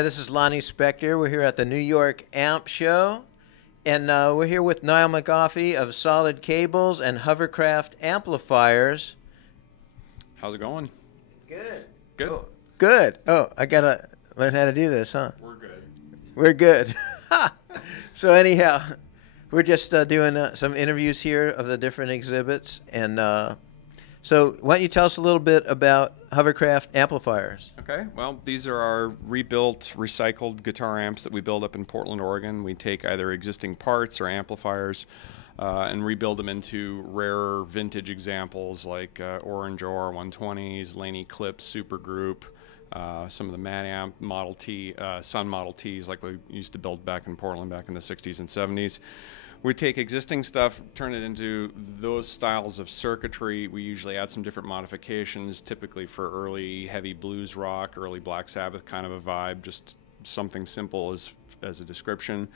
Hi, this is Lonnie Spector. We're here at the New York Amp Show, and we're here with Niall McGoffey of Solid Cables and Hovercraft Amplifiers. How's it going? Good. Good. Oh, good. Oh, I gotta learn how to do this, huh? We're good. We're good. So anyhow, we're just doing some interviews here of the different exhibits, and so why don't you tell us a little bit about Hovercraft Amplifiers? Okay, well, these are our rebuilt, recycled guitar amps that we build up in Portland, Oregon. We take either existing parts or amplifiers and rebuild them into rarer vintage examples like Orange Ore 120s, Laney Clips, Supergroup, some of the Mad Amp Model T, Sun Model Ts like we used to build back in Portland back in the 60s and 70s. We take existing stuff, turn it into those styles of circuitry. We usually add some different modifications, typically for early heavy blues rock, early Black Sabbath kind of a vibe, just something simple as a description.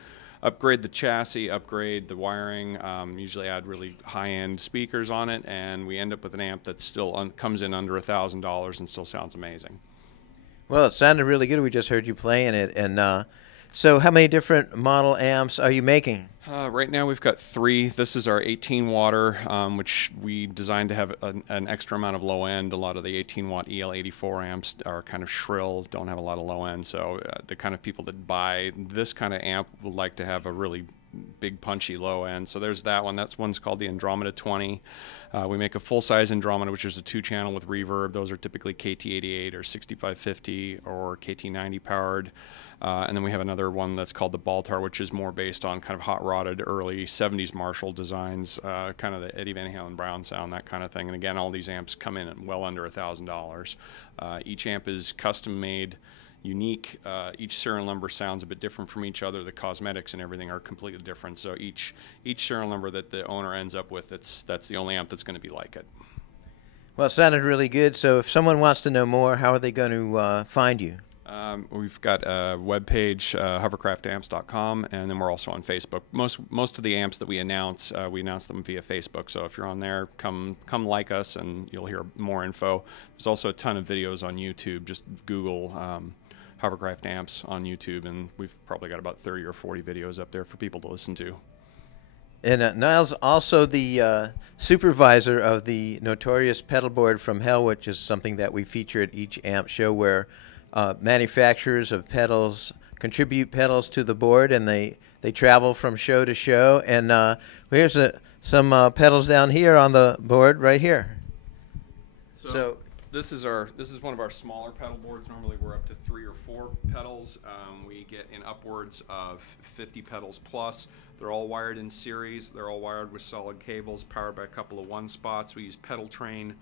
Upgrade the chassis, upgrade the wiring, usually add really high-end speakers on it, and we end up with an amp that still comes in under $1,000 and still sounds amazing. Well, it sounded really good. We just heard you playing it. And so how many different model amps are you making? Right now we've got 3. This is our 18-watter, which we designed to have an extra amount of low end. A lot of the 18-watt EL84 amps are kind of shrill, don't have a lot of low end. So the kind of people that buy this kind of amp would like to have a really big punchy low end. So there's that one. That one's called the Andromeda 20. We make a full-size Andromeda, which is a 2-channel with reverb. Those are typically KT88 or 6550 or KT90 powered. And then we have another one that's called the Baltar, which is more based on kind of hot-rodded early 70s Marshall designs, kind of the Eddie Van Halen Brown sound, that kind of thing. And again, all these amps come in at well under $1,000. Each amp is custom-made, unique. Each serial number sounds a bit different from each other. The cosmetics and everything are completely different. So each serial number that the owner ends up with, that's the only amp that's going to be like it. Well, it sounded really good. So if someone wants to know more, how are they going to find you? We've got a webpage, hovercraftamps.com, and then we're also on Facebook. Most of the amps that we announce them via Facebook. So if you're on there, come like us, and you'll hear more info. There's also a ton of videos on YouTube. Just Google Hovercraft Amps on YouTube, and we've probably got about 30 or 40 videos up there for people to listen to. And Niall's also the supervisor of the notorious pedalboard from Hell, which is something that we feature at each amp show, where manufacturers of pedals contribute pedals to the board, and they travel from show to show. And here's some pedals down here on the board right here. So this is one of our smaller pedal boards. Normally we're up to 3 or 4 pedals. We get in upwards of 50 pedals plus. They're all wired in series. They're all wired with solid cables, powered by a couple of 1-spots. We use pedal train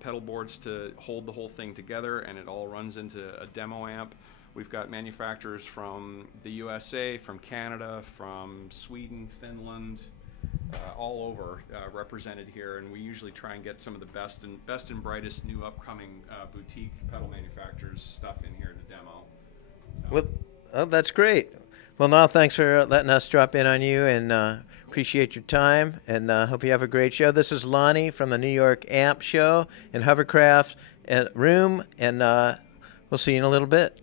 pedal boards to hold the whole thing together, and it all runs into a demo amp. We've got manufacturers from the USA, from Canada, from Sweden, Finland, all over represented here, and we usually try and get some of the best and brightest new upcoming boutique pedal manufacturers stuff in here to demo. So. Well, oh, that's great. Well, Niall, thanks for letting us drop in on you, and appreciate your time, and hope you have a great show. This is Lonnie from the New York Amp Show in Hovercraft room, and we'll see you in a little bit.